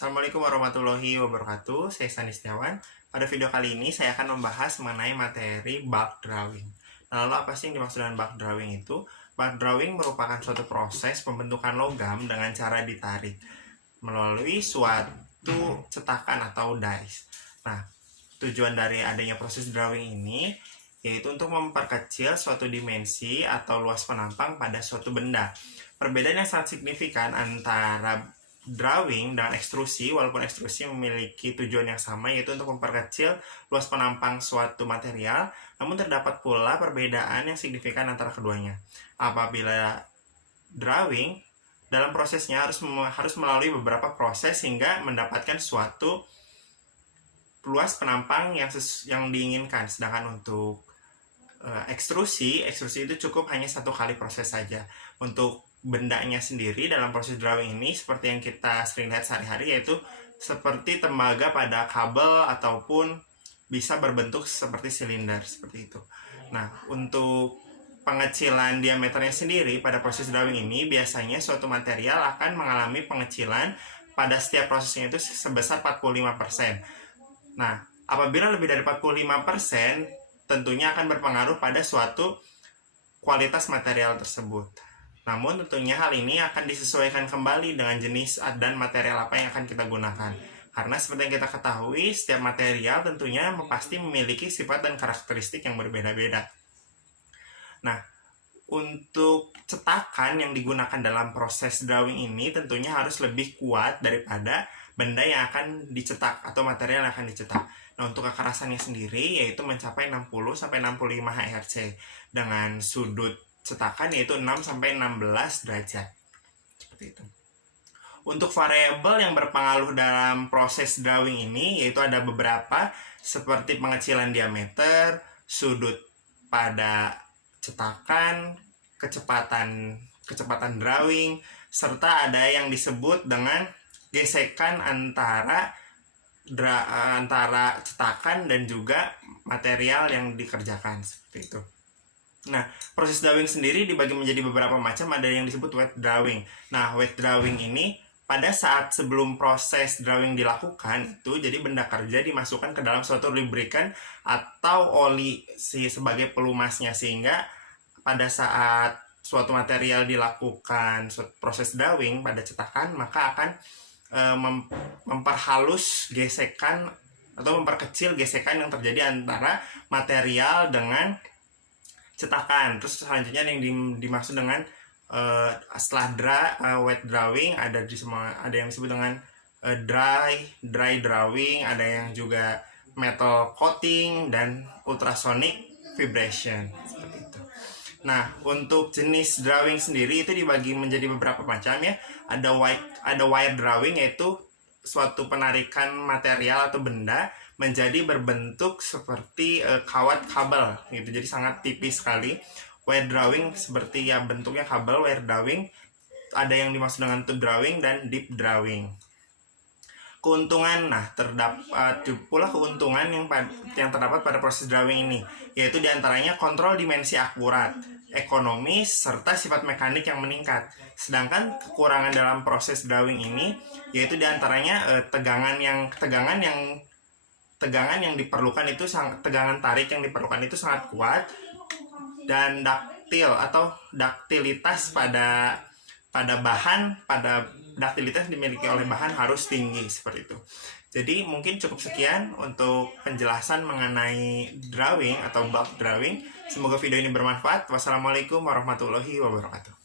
Assalamualaikum warahmatullahi wabarakatuh. Saya Sandi Setiawan. Pada video kali ini saya akan membahas mengenai materi bulk drawing. Nah, lalu apa sih yang dimaksud dengan bulk drawing itu? Bulk drawing merupakan suatu proses pembentukan logam dengan cara ditarik melalui suatu cetakan atau dies. Nah, tujuan dari adanya proses drawing ini yaitu untuk memperkecil suatu dimensi atau luas penampang pada suatu benda. Perbedaan yang sangat signifikan antara drawing dan ekstrusi, walaupun ekstrusi memiliki tujuan yang sama, yaitu untuk memperkecil luas penampang suatu material, namun terdapat pula perbedaan yang signifikan antara keduanya. Apabila drawing, dalam prosesnya harus melalui beberapa proses hingga mendapatkan suatu luas penampang yang diinginkan. Sedangkan untuk ekstrusi itu cukup hanya satu kali proses saja. Untuk bendanya sendiri dalam proses drawing ini seperti yang kita sering lihat sehari-hari, yaitu seperti tembaga pada kabel ataupun bisa berbentuk seperti silinder seperti itu. Nah, untuk pengecilan diameternya sendiri pada proses drawing ini biasanya suatu material akan mengalami pengecilan pada setiap prosesnya itu sebesar 45%. Nah, apabila lebih dari 45%, tentunya akan berpengaruh pada suatu kualitas material tersebut. Namun tentunya hal ini akan disesuaikan kembali dengan jenis dan material apa yang akan kita gunakan. Karena seperti yang kita ketahui, setiap material tentunya pasti memiliki sifat dan karakteristik yang berbeda-beda. Nah, untuk cetakan yang digunakan dalam proses drawing ini tentunya harus lebih kuat daripada benda yang akan dicetak atau material yang akan dicetak. Nah, untuk kekerasannya sendiri yaitu mencapai 60-65 Hz dengan sudut cetakan yaitu 6-16 derajat. Seperti itu. Untuk variabel yang berpengaruh dalam proses drawing ini yaitu ada beberapa, seperti pengecilan diameter, sudut pada cetakan, kecepatan drawing, serta ada yang disebut dengan gesekan antara cetakan dan juga material yang dikerjakan seperti itu. Nah, proses drawing sendiri dibagi menjadi beberapa macam, ada yang disebut wet drawing. Nah, wet drawing ini pada saat sebelum proses drawing dilakukan itu, jadi benda kerja dimasukkan ke dalam suatu lubrikan atau oli sebagai pelumasnya, sehingga pada saat suatu material dilakukan proses drawing pada cetakan, maka akan memperhalus gesekan atau memperkecil gesekan yang terjadi antara material dengan cetakan. Terus selanjutnya yang dimaksud dengan setelah wet drawing ada yang disebut dengan dry drawing, ada yang juga metal coating dan ultrasonic vibration seperti itu. Nah, untuk jenis drawing sendiri itu dibagi menjadi beberapa macam ya. Ada wire drawing, yaitu suatu penarikan material atau benda menjadi berbentuk seperti kawat kabel gitu. Jadi sangat tipis sekali. Wire drawing seperti ya bentuknya kabel. Wire drawing ada yang dimaksud dengan tube drawing dan deep drawing. Keuntungan, nah terdapat pula keuntungan yang terdapat pada proses drawing ini, yaitu diantaranya kontrol dimensi akurat, ekonomis, serta sifat mekanik yang meningkat. Sedangkan kekurangan dalam proses drawing ini yaitu diantaranya tegangan yang diperlukan itu tegangan tarik yang diperlukan itu sangat kuat, dan daktilitas pada daktilitas dimiliki oleh bahan harus tinggi seperti itu. Jadi mungkin cukup sekian untuk penjelasan mengenai drawing atau bulk drawing. Semoga video ini bermanfaat. Wassalamualaikum warahmatullahi wabarakatuh.